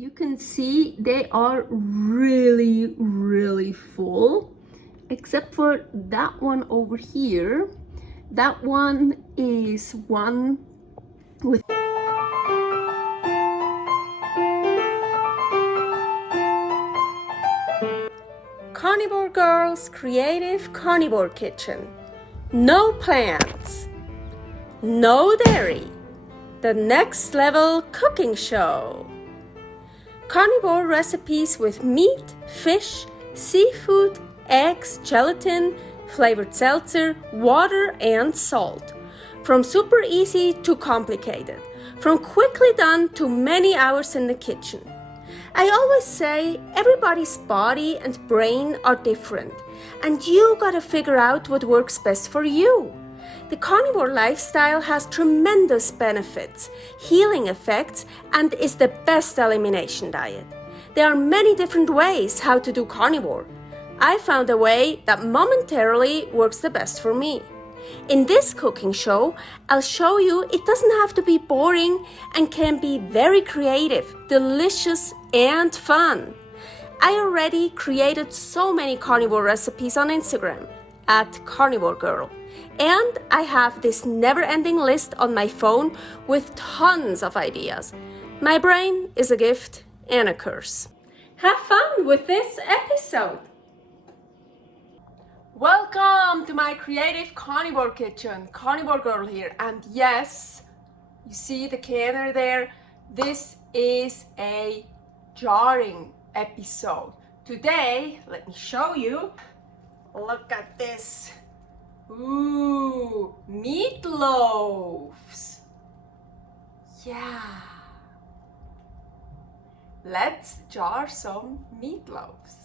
you can see they are really full, except for that one over here. That one is one with Carnivore Girl's Creative Carnivore Kitchen. No plants, no dairy, the next level cooking show. Carnivore recipes with meat, fish, seafood, eggs, gelatin, flavored seltzer, water, and salt. From super easy to complicated, from quickly done to many hours in the kitchen. I always say everybody's body and brain are different, and you gotta figure out what works best for you. The carnivore lifestyle has tremendous benefits, healing effects, and is the best elimination diet. There are many different ways how to do carnivore. I found a way that momentarily works the best for me. In this cooking show, I'll show you it doesn't have to be boring and can be very creative, delicious, and fun. I already created so many carnivore recipes on Instagram at karnivorgirl, and I have this never-ending list on my phone with tons of ideas. My brain is a gift and a curse. Have fun with this episode! Welcome to my creative carnivore kitchen. Carnivore Girl here, and yes, you see the canner there. This is a jarring episode. Today, let me show you. Look at this. Ooh, meatloaves. Yeah. Let's jar some meatloaves.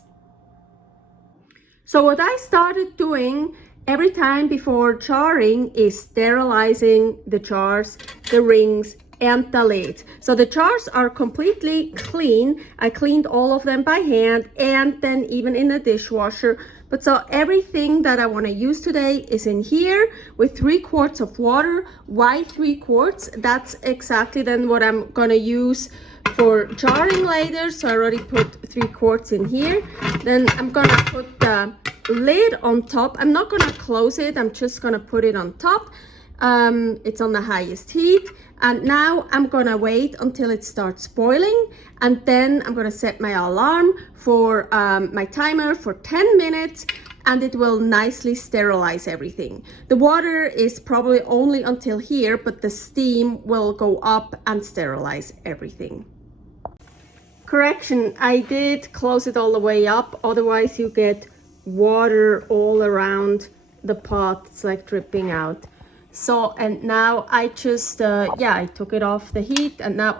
So what I started doing every time before jarring is sterilizing the jars, the rings, and the lid. So the jars are completely clean. I cleaned all of them by hand and then even in the dishwasher. But so everything that I want to use today is in here with 3 quarts of water. Why 3 quarts? That's exactly then what I'm going to use for jarring later. So I already put 3 quarts in here. Then I'm going to put the lid on top. I'm not going to close it. I'm just going to put it on top. It's on the highest heat. And now I'm gonna wait until it starts boiling, and then I'm gonna set my alarm for my timer for 10 minutes, and it will nicely sterilize everything. The water is probably only until here, but the steam will go up and sterilize everything. Correction, I did close it all the way up, otherwise you get water all around the pot. It's like dripping out. So, and now I just, I took it off the heat, and now,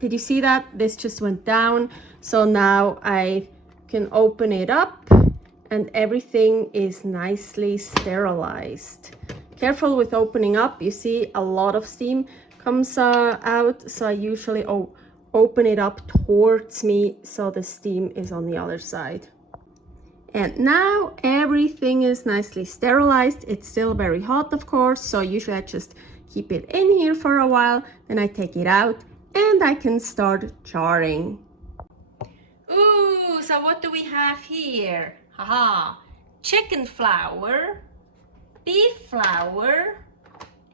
did you see that? This just went down. So now I can open it up and everything is nicely sterilized. Careful with opening up. You see a lot of steam comes out. So I usually open it up towards me so the steam is on the other side. And now everything is nicely sterilized. It's still very hot, of course, so usually I just keep it in here for a while, then I take it out and I can start jarring. Ooh, so what do we have here? Haha, chicken flour, beef flour,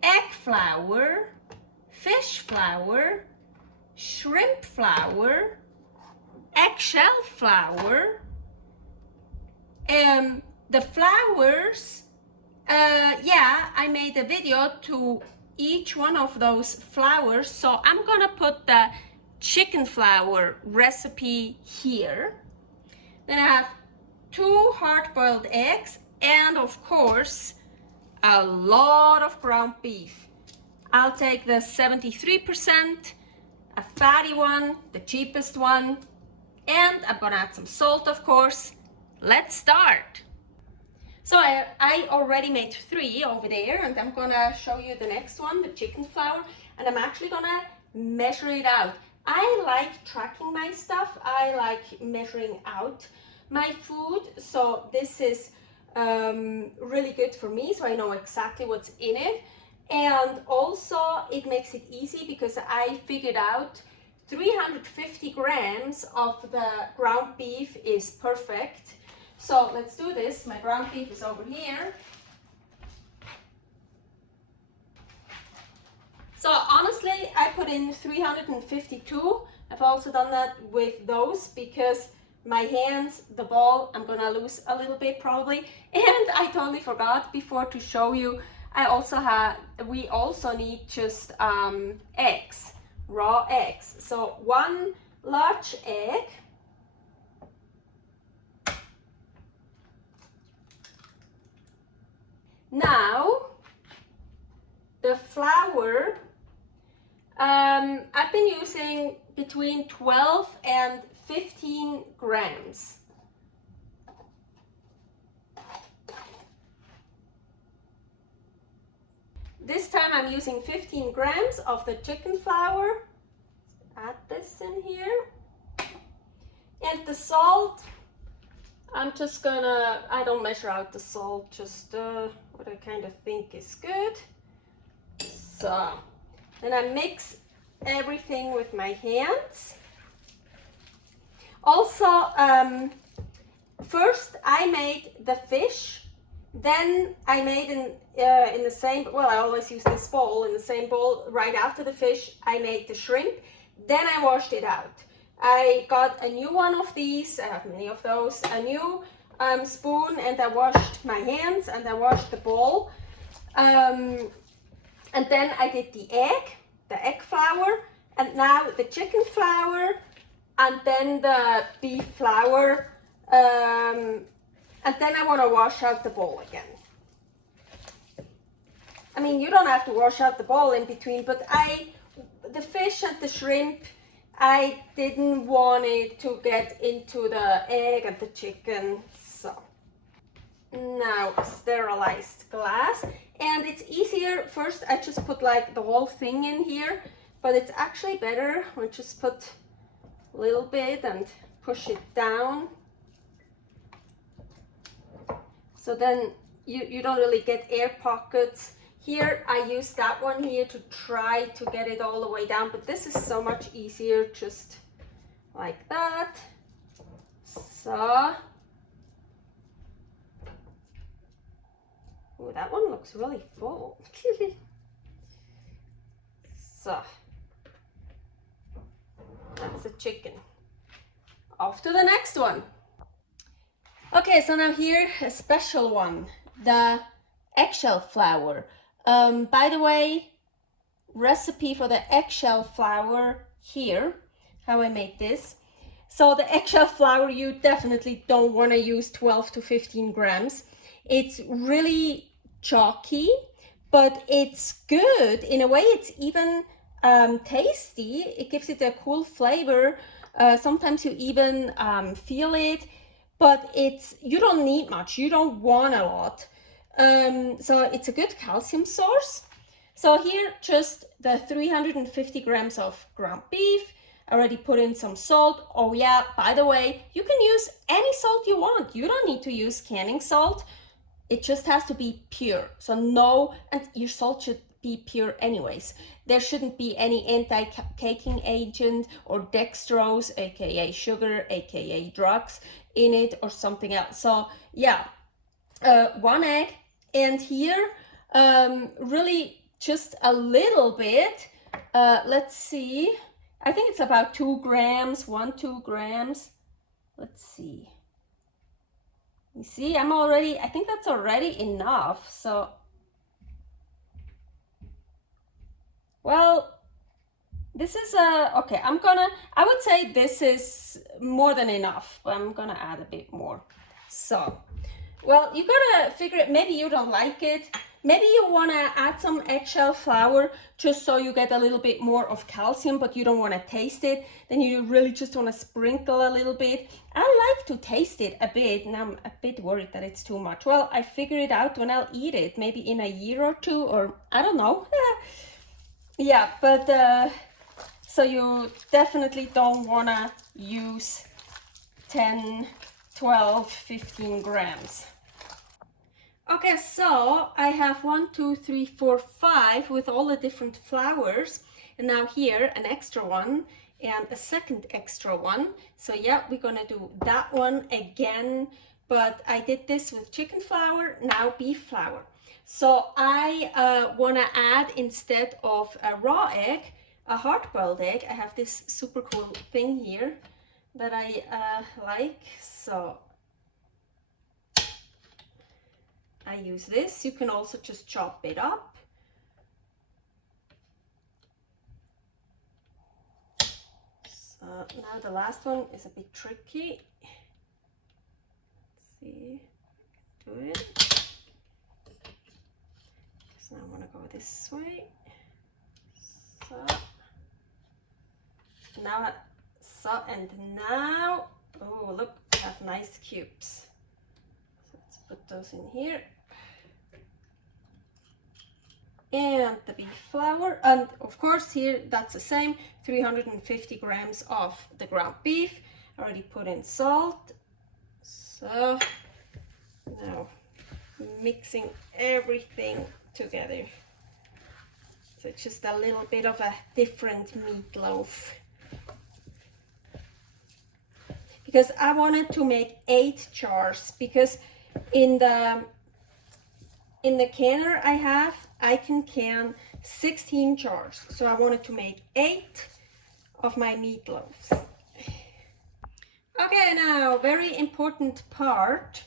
egg flour, fish flour, shrimp flour, eggshell flour. The flours, I made a video to each one of those flours, so I'm gonna put the chicken flour recipe here. Then I have 2 hard-boiled eggs and of course a lot of ground beef. I'll take the 73%, a fatty one, the cheapest one, and I'm gonna add some salt, of course. Let's start. So I already made 3 over there, and I'm gonna show you the next one, the chicken flour, and I'm actually gonna measure it out. I like tracking my stuff. I like measuring out my food, so this is really good for me, so I know exactly what's in it. And also it makes it easy because I figured out 350 grams of the ground beef is perfect. So let's do this. My ground beef is over here. So honestly, I put in 352. I've also done that with those because my hands, the ball, I'm gonna lose a little bit probably. And I totally forgot before to show you, we also need just eggs, raw eggs. So 1 large egg. Now, the flour, I've been using between 12 and 15 grams. This time I'm using 15 grams of the chicken flour. Add this in here. And the salt, I'm just gonna, I don't measure out the salt, just what I kind of think is good. So, then I mix everything with my hands. Also, first I made the fish, then I made in the same, well, I always use this bowl, in the same bowl right after the fish, I made the shrimp, then I washed it out. I got a new one of these, I have many of those, a new spoon, and I washed my hands and I washed the bowl. And then I did the egg flour, and now the chicken flour, and then the beef flour, and then I want to wash out the bowl again. I mean, you don't have to wash out the bowl in between, but the fish and the shrimp, I didn't want it to get into the egg and the chicken, so. Now, sterilized glass, and it's easier, first I just put like the whole thing in here, but it's actually better when I just put a little bit and push it down. So then you don't really get air pockets. Here I use that one here to try to get it all the way down, but this is so much easier just like that. So, oh, that one looks really full. So, that's the chicken. Off to the next one. Okay, so now here a special one, the eggshell flour. By the way, recipe for the eggshell flour here, how I made this. So the eggshell flour, you definitely don't want to use 12 to 15 grams. It's really chalky, but it's good. In a way, it's even tasty. It gives it a cool flavor. Sometimes you even feel it, but you don't need much. You don't want a lot. So it's a good calcium source. So here, just the 350 grams of ground beef. I already put in some salt. Oh yeah, by the way, you can use any salt you want. You don't need to use canning salt. It just has to be pure. So no, and your salt should be pure anyways. There shouldn't be any anti-caking agent or dextrose, aka sugar, aka drugs in it or something else. So yeah, 1 egg, and here really just a little bit. Let's see, I think it's about 2 grams, 2 grams. Let's see. You see, I think that's already enough. So, well, this is okay, I would say this is more than enough, but I'm gonna add a bit more. So, well, you gotta figure it, maybe you don't like it. Maybe you wanna add some eggshell flour just so you get a little bit more of calcium, but you don't wanna taste it. Then you really just wanna sprinkle a little bit. I like to taste it a bit, and I'm a bit worried that it's too much. Well, I figure it out when I'll eat it, maybe in a year or two, or I don't know. Yeah, but so you definitely don't wanna use 10, 12, 15 grams. Okay, so I have 1, 2, 3, 4, 5 with all the different flours, and now here an extra one and a second extra one. So yeah, we're gonna do that one again, but I did this with chicken flour, now beef flour. So I wanna add, instead of a raw egg, a hard-boiled egg. I have this super cool thing here that I like, so I use this. You can also just chop it up. So now the last one is a bit tricky. Let's see, do it. So now I'm gonna go this way. So now, and now, oh look, I have nice cubes. So let's put those in here. And the beef flour, and of course here that's the same, 350 grams of the ground beef. I already put in salt. So now mixing everything together. So it's just a little bit of a different meatloaf. Because I wanted to make 8 jars, because in the canner I can can 16 jars. So I wanted to make 8 of my meatloaves. Okay, now very important part.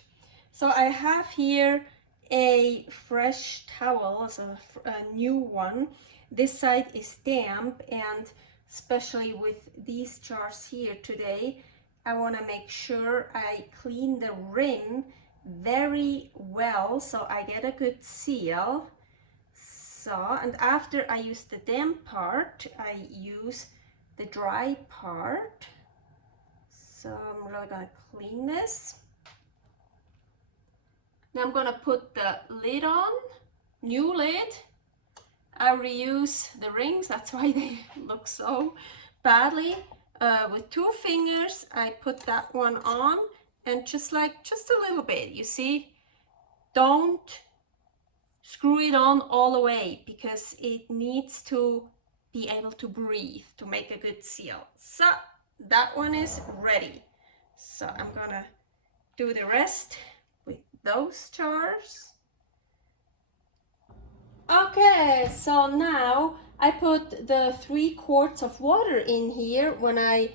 So I have here a fresh towel, so a new one. This side is damp, and especially with these jars here today, I want to make sure I clean the rim very well so I get a good seal. So, and after I use the damp part, I use the dry part. So I'm really gonna clean this. Now I'm gonna put the lid on, new lid. I reuse the rings, that's why they look so badly. With 2 fingers, I put that one on, and just a little bit, you see? Don't screw it on all the way, because it needs to be able to breathe to make a good seal. So that one is ready. So I'm gonna do the rest with those jars. Okay, so now I put the 3 quarts of water in here when I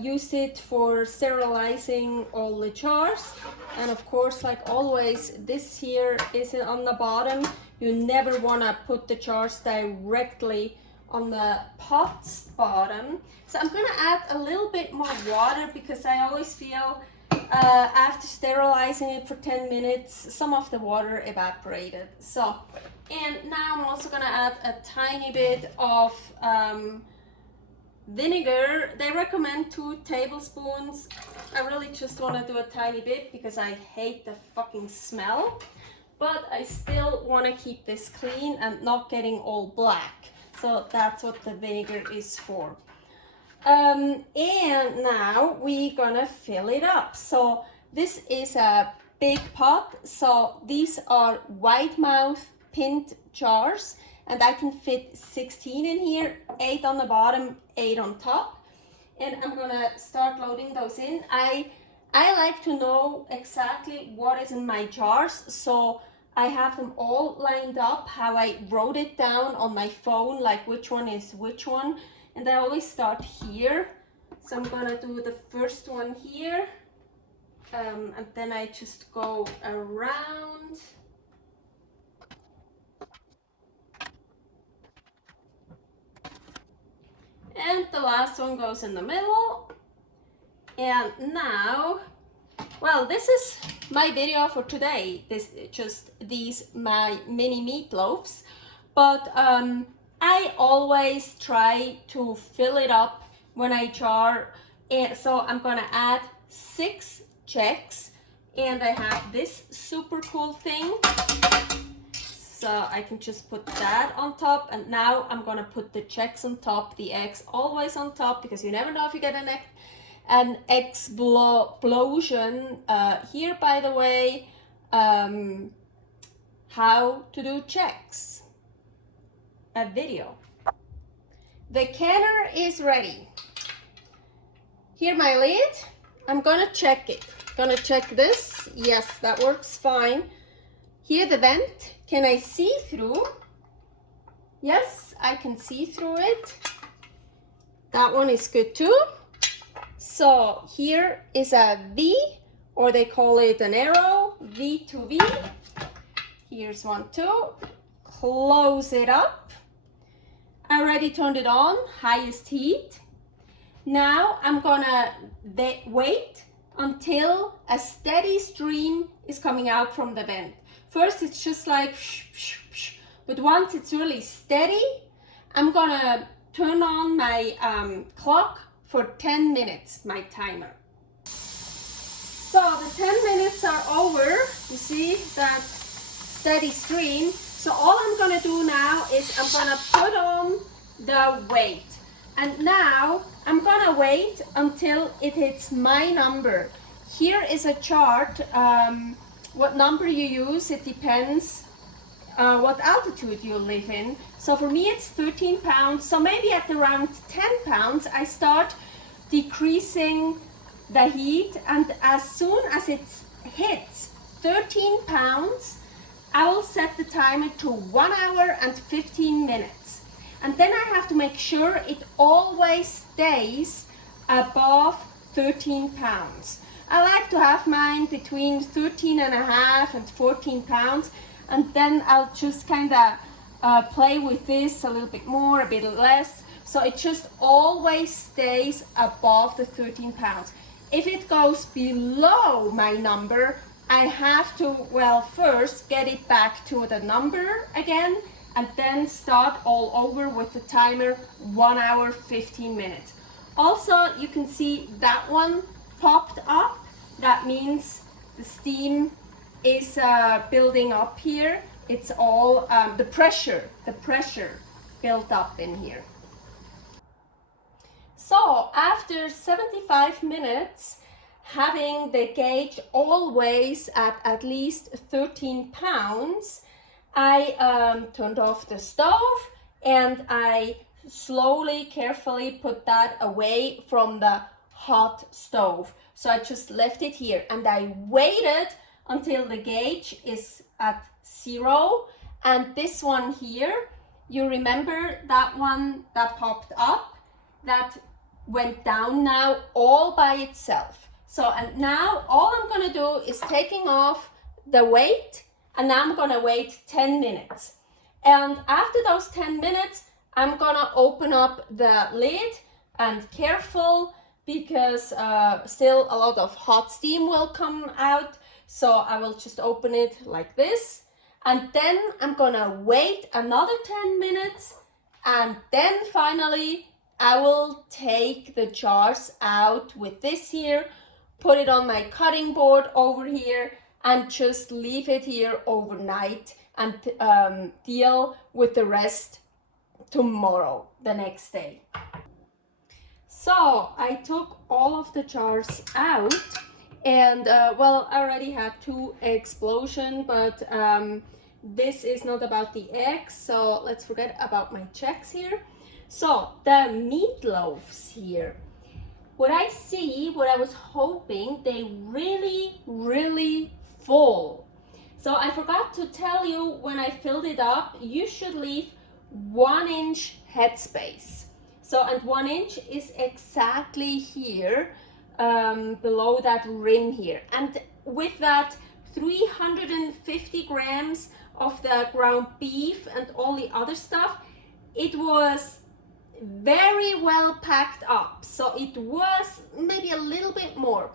use it for sterilizing all the jars. And of course, like always, this here is on the bottom. You never want to put the jars directly on the pot's bottom. So I'm gonna add a little bit more water, because I always feel after sterilizing it for 10 minutes, some of the water evaporated. So, and now I'm also gonna add a tiny bit of vinegar. They recommend 2 tablespoons. I really just want to do a tiny bit because I hate the fucking smell, but I still want to keep this clean and not getting all black. So that's what the vinegar is for. And now we're gonna fill it up. So this is a big pot. So these are wide mouth Pint jars, and I can fit 16 in here, 8 on the bottom, 8 on top. And I'm gonna start loading those in. I like to know exactly what is in my jars, so I have them all lined up how I wrote it down on my phone, like which one is which one. And I always start here. So I'm gonna do the first one here, and then I just go around. And the last one goes in the middle. And now, well, this is my video for today. This just these my mini meatloaves. But I always try to fill it up when I jar. And so I'm gonna add 6 checks, and I have this super cool thing. So I can just put that on top, and now I'm gonna put the checks on top, the eggs always on top, because you never know if you get an explosion. Here, by the way, how to do checks, a video. the canner is ready. Here my lid. I'm gonna check it. Gonna check this. Yes, that works fine. Here the vent. Can I see through? Yes, I can see through it. That one is good too. So here is a V, or they call it an arrow, V to V. Here's one too. Close it up. I already turned it on, highest heat. Now I'm gonna wait until a steady stream is coming out from the vent. First it's just like but once it's really steady, I'm gonna turn on my clock for 10 minutes, my timer. So the 10 minutes are over. You see that steady stream. So all I'm gonna do now is I'm gonna put on the weight. And now I'm gonna wait until it hits my number. Here is a chart. What number you use, it depends what altitude you live in. So for me it's 13 pounds. So maybe at around 10 pounds I start decreasing the heat, and as soon as it hits 13 pounds, I will set the timer to 1 hour and 15 minutes. And then I have to make sure it always stays above 13 pounds. I like to have mine between 13 and a half and 14 pounds, and then I'll just kind of play with this a little bit more, a bit less, so it just always stays above the 13 pounds. If it goes below my number, I have to, well, first get it back to the number again, and then start all over with the timer 1 hour 15 minutes. Also, you can see that one popped up. That means the steam is building up here. It's all the pressure built up in here. So after 75 minutes, having the gauge always at least 13 pounds, I turned off the stove and I slowly, carefully put that away from the hot stove. So I just left it here and I waited until the gauge is at 0. And this one here, you remember that one that popped up, that went down now all by itself. So, and now all I'm gonna do is taking off the weight, and now I'm gonna wait 10 minutes. And after those 10 minutes, I'm gonna open up the lid, and careful, because still a lot of hot steam will come out. So I will just open it like this. And then I'm gonna wait another 10 minutes. And then finally, I will take the jars out with this here, put it on my cutting board over here, and just leave it here overnight and deal with the rest tomorrow, the next day. So I took all of the jars out, and well, I already had 2 explosions, but this is not about the eggs, so let's forget about my checks here. So the meatloaves here, what I see, what I was hoping, they really full. So I forgot to tell you, when I filled it up, you should leave 1 inch headspace. So, and 1 inch is exactly here, below that rim here. And with that 350 grams of the ground beef and all the other stuff, it was very well packed up. So it was maybe a little bit more,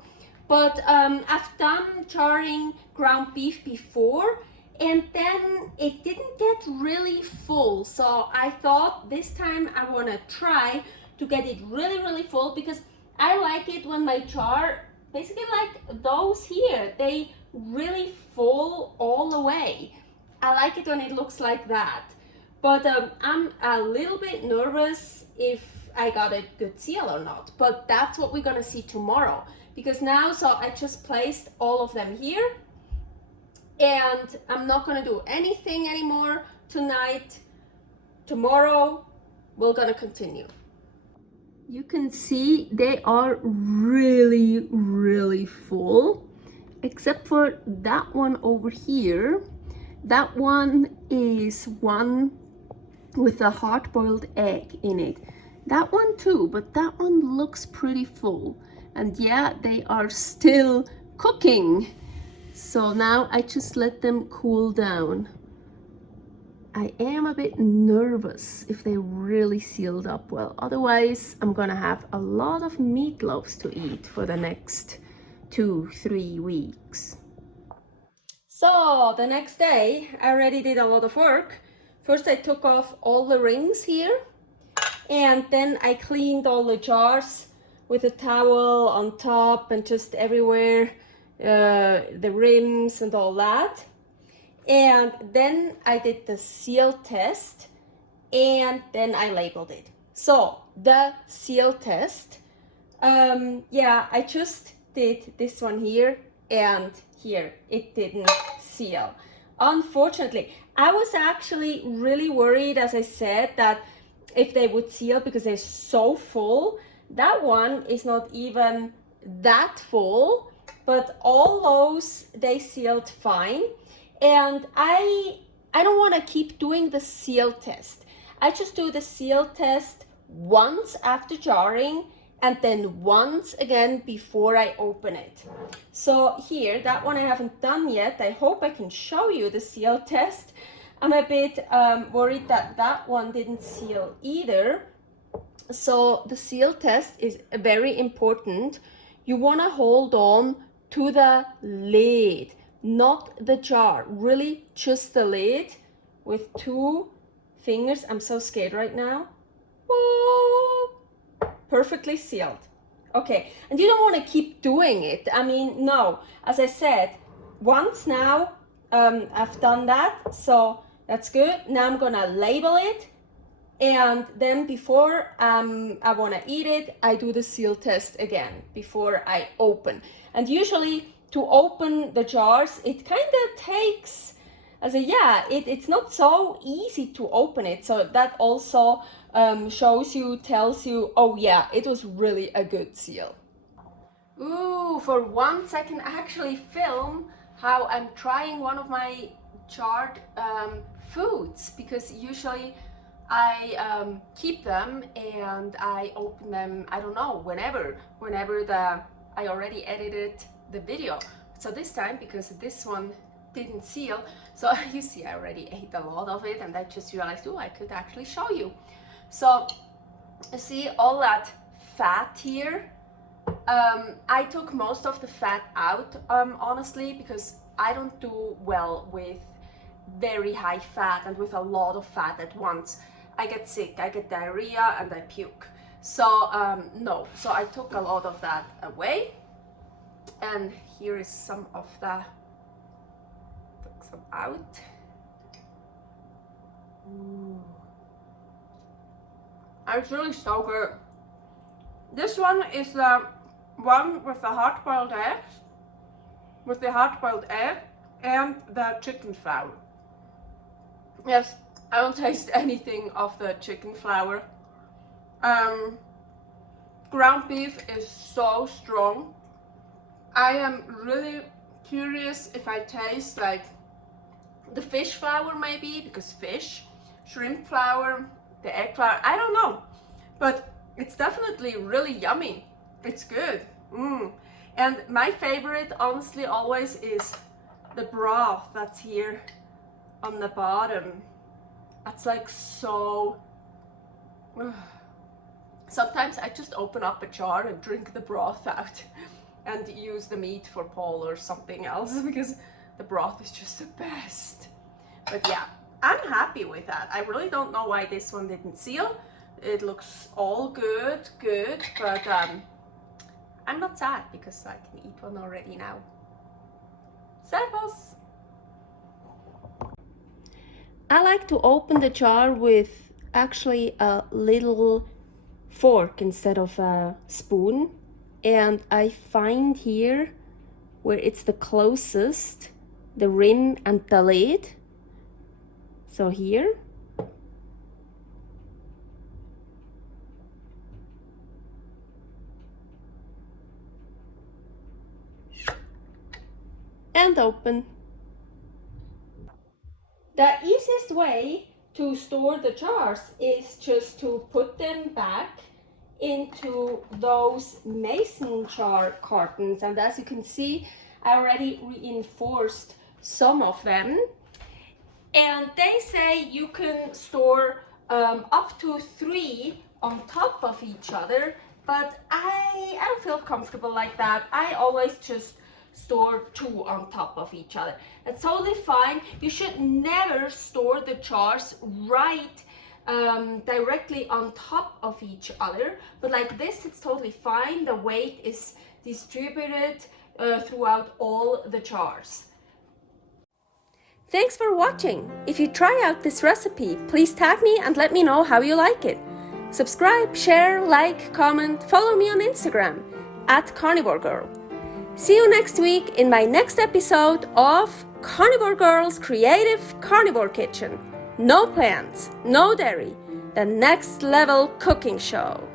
but I've done charring ground beef before, and then it didn't get really full. So I thought this time I want to try to get it really full, because I like it when my jar, basically like those here, they really full all the way. I like it when it looks like that. But I'm a little bit nervous if I got a good seal or not. But that's what we're gonna see tomorrow. Because now, so I just placed all of them here, and I'm not gonna do anything anymore tonight. Tomorrow, we're gonna continue. You can see they are really, really full, except for that one over here. That one is one with a hard-boiled egg in it. That one too, but that one looks pretty full. And yeah, they are still cooking. So now I just let them cool down. I am a bit nervous if they really sealed up well. Otherwise, I'm gonna have a lot of meatloaves to eat for the next 2-3 weeks. So the next day, I already did a lot of work. First, I took off all the rings here, and then I cleaned all the jars with a towel on top and just everywhere, the rims and all that. And then I did the seal test, and then I labeled it. So the seal test, yeah, I just did this one here and here. It didn't seal. Unfortunately, I was actually really worried, as I said, that if they would seal because they're so full. That one is not even that full, but all those, they sealed fine. And I don't want to keep doing the seal test. I just do the seal test once after jarring and then once again before I open it. So here, that one I haven't done yet. I hope I can show you the seal test. I'm a bit worried that that one didn't seal either. So the seal test is very important. You want to hold on to the lid, not the jar, really just the lid with 2 fingers. I'm so scared right now. Oh, perfectly sealed. Okay, and you don't want to keep doing it. I mean, no, as I said, once now I've done that, so that's good. Now I'm gonna label it, and then before I want to eat it, I do the seal test again before I open. And usually to open the jars, it kind of takes, it's not so easy to open it. So that also shows you, tells you, oh yeah, it was really a good seal. Ooh, for 1 second, I actually film how I'm trying one of my jarred foods, because usually I keep them and I open them, I don't know, whenever I already edited the video. So this time, because this one didn't seal, so you see I already ate a lot of it, and I just realized, oh, I could actually show you. So you see all that fat here. I took most of the fat out, honestly, because I don't do well with very high fat and with a lot of fat at once. I get sick, I get diarrhea, and I puke. So no, so I took a lot of that away. And here is some of the, took some out. Ooh. It's really so good. This one is the one with the hard-boiled eggs, and the chicken flour. Yes, I don't taste anything of the chicken flour. Ground beef is so strong. I am really curious if I taste like the fish flour maybe, because fish, shrimp flour, the egg flour, I don't know. But it's definitely really yummy. It's good. And my favorite, honestly, always is the broth that's here on the bottom. That's like so... Sometimes I just open up a jar and drink the broth out and use the meat for Paul or something else, because the broth is just the best. But yeah, I'm happy with that. I really don't know why this one didn't seal. It looks all good, but I'm not sad because I can eat one already now. Servus! I like to open the jar with actually a little fork instead of a spoon, and I find here where it's the closest, the rim and the lid. So here, and open. The easiest way to store the jars is just to put them back into those mason jar cartons, and as you can see, I already reinforced some of them, and they say you can store up to 3 on top of each other, but I don't feel comfortable like that. I always just store 2 on top of each other. That's totally fine. You should never store the jars right directly on top of each other, but like this it's totally fine. The weight is distributed throughout all the jars. Thanks for watching. If you try out this recipe, please tag me and let me know how you like it. Subscribe, share, like, comment, follow me on Instagram @karnivorgirl. See you next week in my next episode of Carnivore Girl's Creative Carnivore Kitchen. No plants, no dairy, the next level cooking show.